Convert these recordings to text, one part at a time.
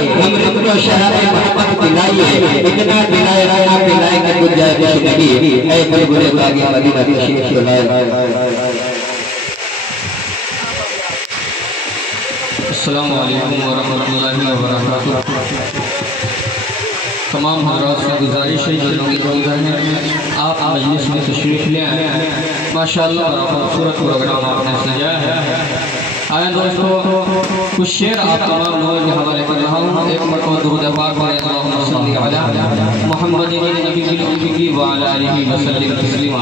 हम सबको शराब मोहब्बत दिलाइए, इतना दिलाए रहा दिलाए कि कुछ जाए कुछ नहीं। ऐ बुलबुल बागी मदीना तशरीफ लाए। अस्सलामु अलैकुम वरहमतुल्लाहि वबरकातुहू। तमाम हज़रात से गुजारिश है जो लोग इधर हैं आप मजलिस में तशरीफ़ ले आए हैं। माशाअल्लाह बड़ा खूबसूरत प्रोग्राम आपने सजाया है। आए दोस्तों कुछ शेर आप तमाम लोगों के हवाले कर रहा हूँ। एक मरतबा दुरूद पाक पढ़ें, अल्लाहुम्मा सल्ली अला मुहम्मदिन नबी व अला आलिहि व सल्लिम तस्लीमा।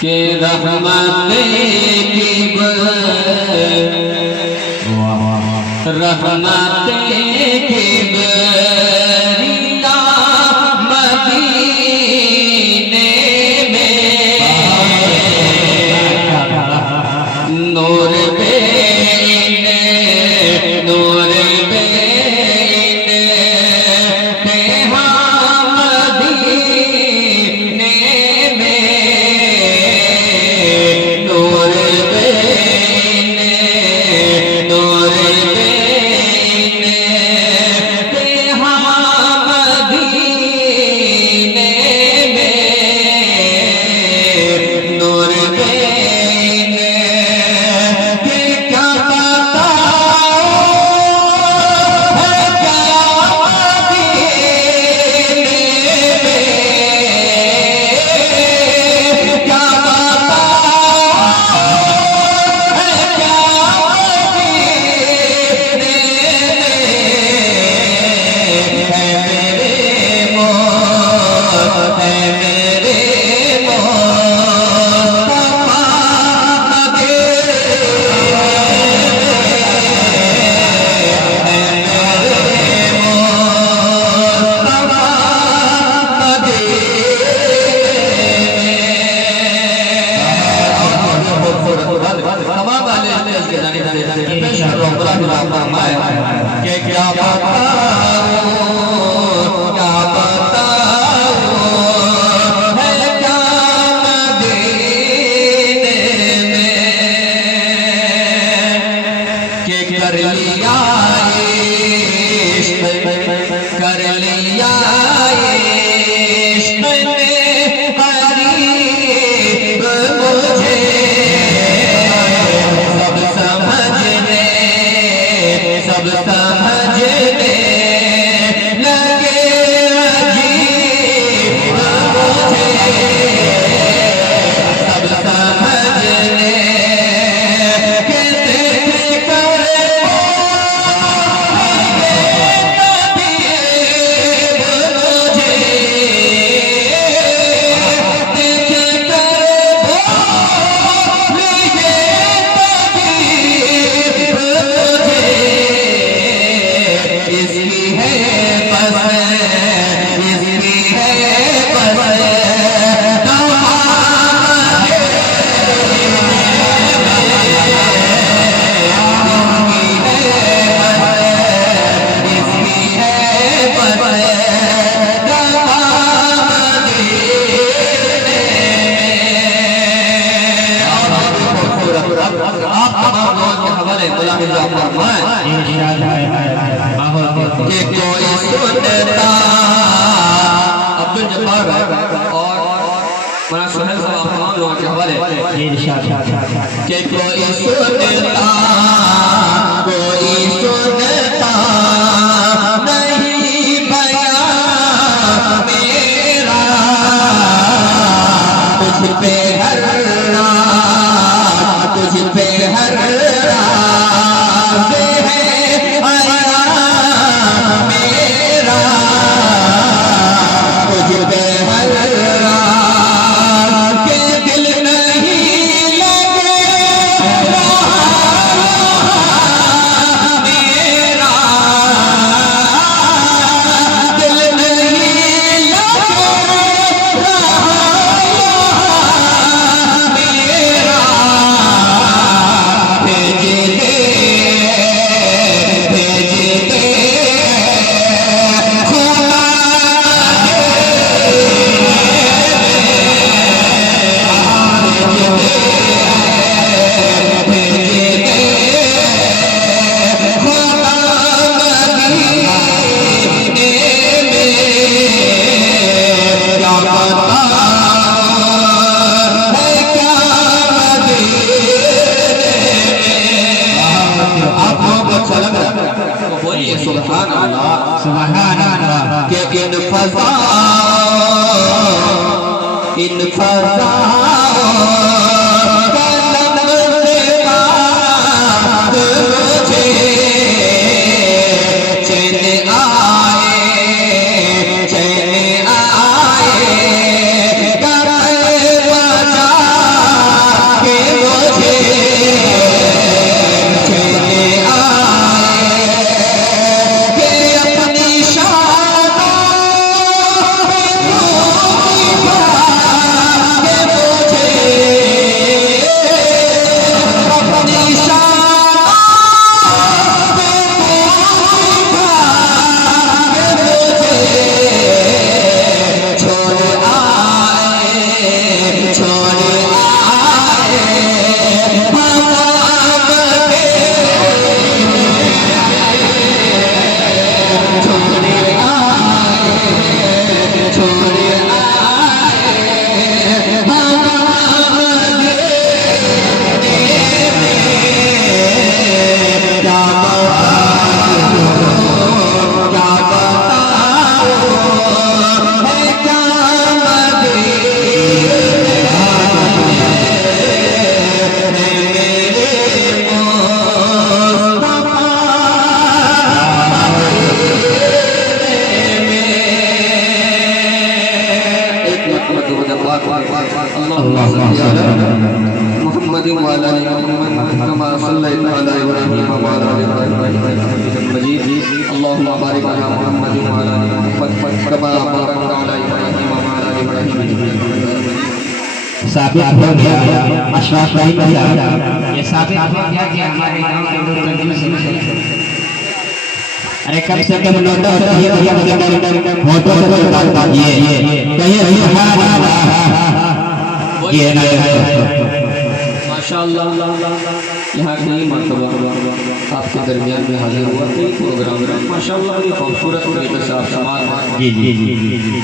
के रहमत की रहमत की बरिया मदीने में नूर बेने नूर के कोई सुनता नहीं भया मेरा तुझ पे हर रात तुझ पे हर रात है आया मेरा तुझ पे हर रात के दिल नहीं लगे कहिए सुभान अल्लाह सुभान अल्लाह। के इन फजा साबित हो गया, अशराफ नहीं किया, ये साबित हो गया कि हमारे गांव के लोग कंजूस हैं। अरे कम से कम नोटा ये फोटो से बात कीजिए, कहिए ये ना माशाअल्लाह यहाँ कई मरतबा आपके दरमियान में हाजिर हुआ, कई प्रोग्राम माशाअल्लाह बड़ी खूबसूरत तरीके से आप समाज जी जी जी जी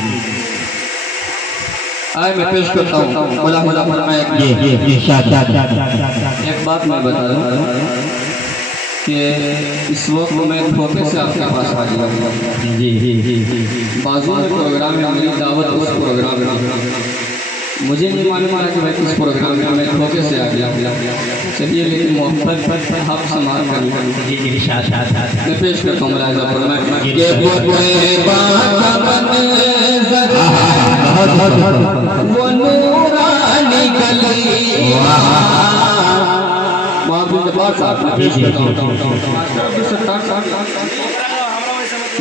आए मैं पेश करता हूँ। एक बात मैं बता दूँ कि इस वक्त मैं धोखे से आपके पास हाजिर हूँ। जी जी जी जी बाजू में प्रोग्राम में मेरी दावत उस प्रोग्राम में मुझे नहीं मालूम था कि मैं किस प्रोग्राम में मैं धोखे से आ गया। चलिए लेकिन मोहब्बत आप समाज कर मैं पेश करता हूँ मुलाहिजा फरमाएं। वो नूरानी गलियां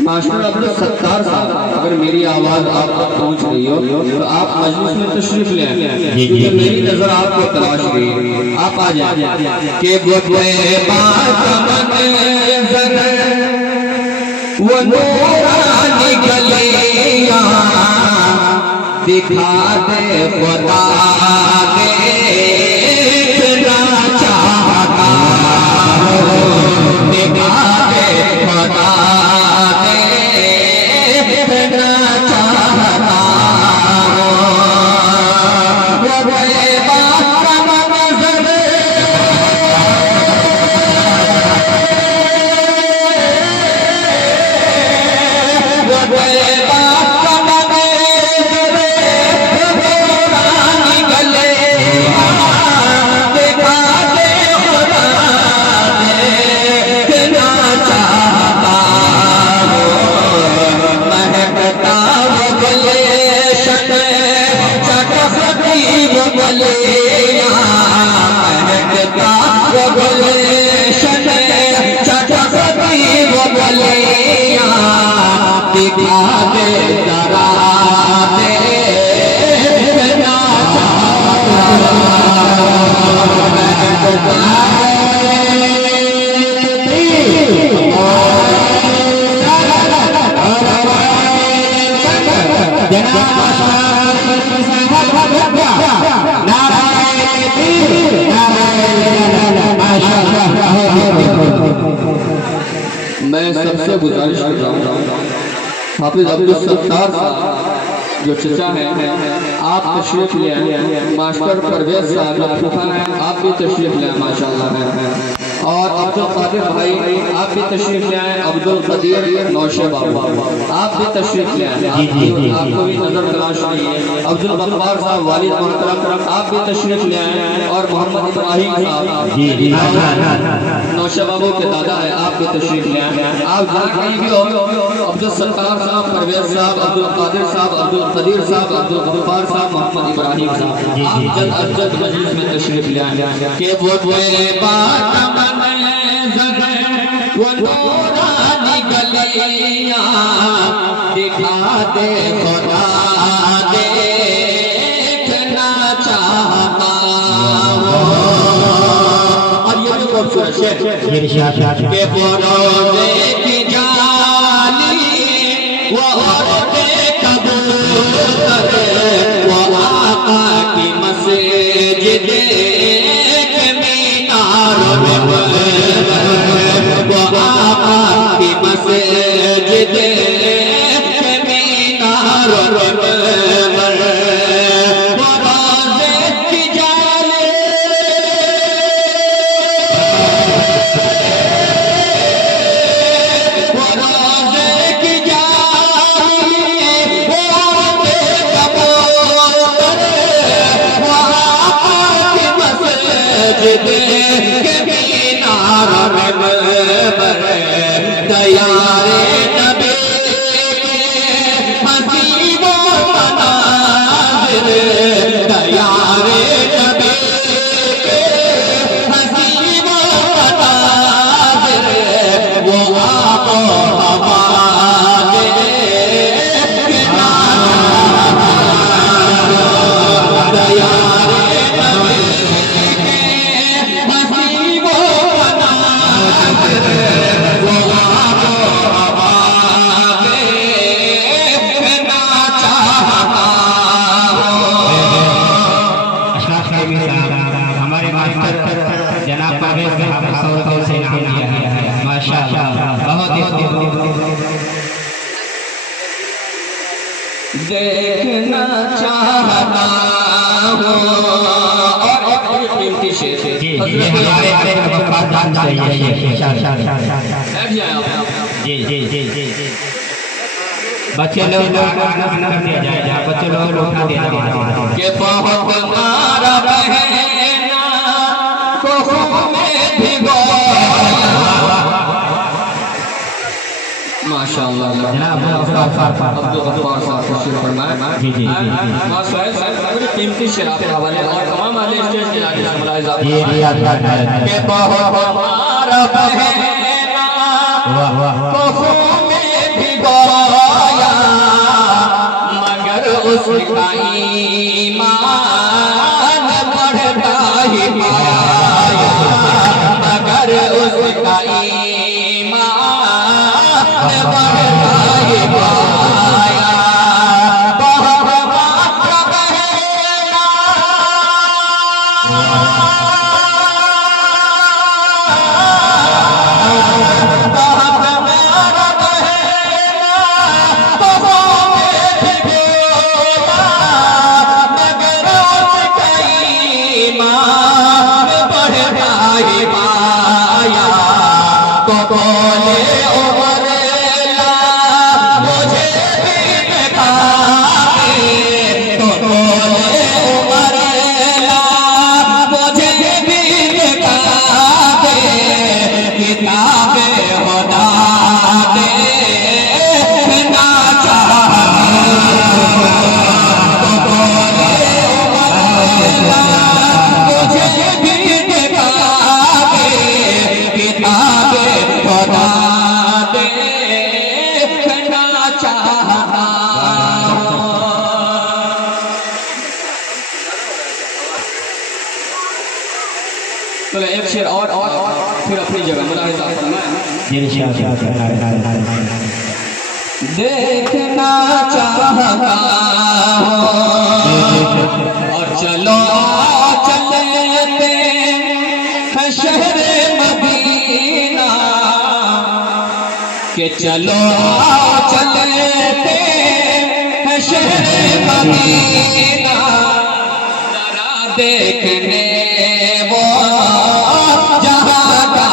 मास्टर अब्दुल सत्तार साहब, अगर मेरी आवाज़ आप तक पहुँच रही हो तो आप मजलिस में तशरीफ ले आए, क्योंकि मेरी नजर आपको तलाश रही है। आप आ जाए के वो नूरानी गलियां दिखा दे खुदा देखना चाहता दिखा दे खुदा देखना चाहता मैं सबसे गुजारिश कर रहा हूँ हाफिज अब्दुल सत्तार साहब जो चचा हैं, आप तशरीफ ले आए। मास्टर परवेज साहब आप भी तशरीफ ले आए माशाअल्लाह। और अब्दुल कादिर भाई आप भी तशरीफ ले आए। अब्दुल कदीर नौशे बाबू आप भी तशरीफ ले आए, आपको भी नजर तलाश नहीं है। अब्दुल गफ्फार साहब वालिद मोहतरम आप भी तशरीफ ले आए। और मोहम्मद इब्राहिम साहब नौशे बाबू के दादा है, आप भी तशरीफ ले आए। आप जहाँ कहीं भी हो, अब्दुल सत्तार साहब, परवेज साहब, अब्दुल कादिर साहब, अब्दुल कदीर साहब, अब्दुल गफ्फार साहब, मोहम्मद इब्राहिम साहब आप जल्द अज जल्द मजलिस में तशरीफ ले आए कि वो वो नूरानी गलियां दिखा दे खुदा देखना चाहता हूं। और ये जो खूबसूरत शेर के रोज़े की जाली वो उड़ते कबूतर वो आका की मस्जिद के मीनार में की मस्जिद के मीनार रोज़े की जाली रोज़े की जाली उड़ते कबूतर की मस्जिद के मीनार दयारे नबी के हसीबो मनाज़िर दयारे नबी के हसीबो मनाज़िर वो आपो हवाले दयारे नबी के हसीबो मनाज़िर हमारे मास्टर जनाब परवेज साहब 100 रुपये से इनाम दिया है। माशाअल्लाह बहुत ही देखना चाहता हूँ। और कीमती शेर जी ये हमारे वफादार जान चाहिए जी जी जी जी बच्चे लोग कर दिया जाए, बच्चे लोग उठा दिया जाए के बहुत मारा बहना को में भिगोया। माशाअल्लाह जनाब अब्दुल गफ्फार साहब तशरीफ फरमाए। जी जी जी बड़ी कीमती शेर आपके हवाले और तमाम वाले स्टेज के आगे से मुलाहिजा ये रियाज के बहुत मारा बहना को में भिगोया मगर उसका ईमान बढ़ता ही पाया मगर उसका ईमान बढ़ता ही पाया। बहुत मारा बहना तो एक शेर और फिर अपनी जगह मुलाहिजा देखना चाहता और चलो चलते हैं शहरे मदीना के चलो चलते हैं शहरे मदीना जरा देखने वो जहाँ का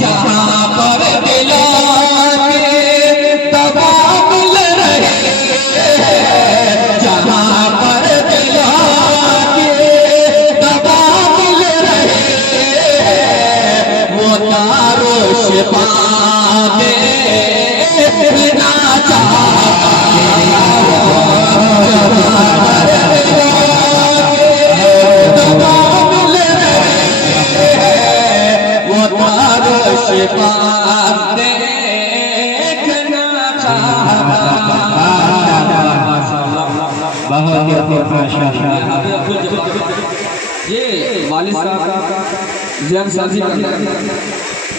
जहाँ पर दिला के दवा मिल रहे, जहाँ पर दिला के दवा मिल रहे, वो तारो शिफा देखना चाहते, दवा मिल रहे, वो तारो शिफा देखना चाहता। बहुत ही माशाअल्लाह। ये वालिद साहब ज़ियान साजी का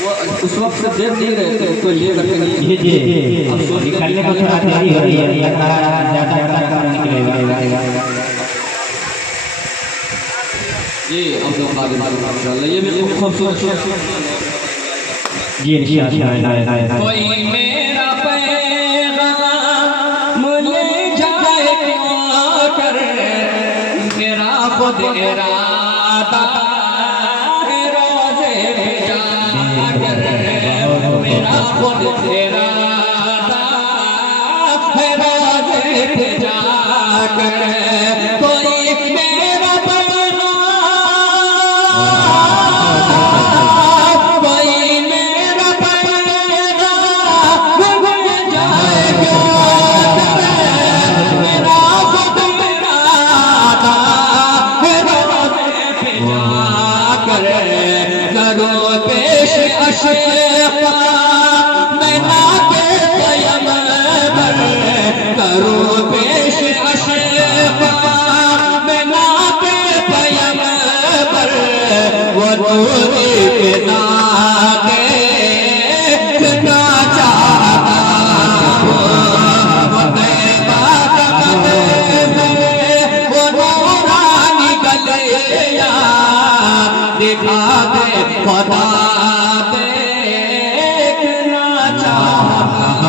वो उस वक्त से देख नहीं रहे थे तो ये करके नहीं जी निकलने को थोड़ा देरी हो रही है, ज़्यादा काम निकलेगा। ये अब्दुल कादिर माशाअल्लाह, ये भी खूबसूरत जी इंशाअल्लाह। कोई मेरा पैगाम ले जाए क्या कर, मेरा खुद इरादा है रोज़े पे जाकर, मेरा खुद इरादा है रोज़े पे जाकर। कोई मेरा दिखा दे खुदा देखना चाहता।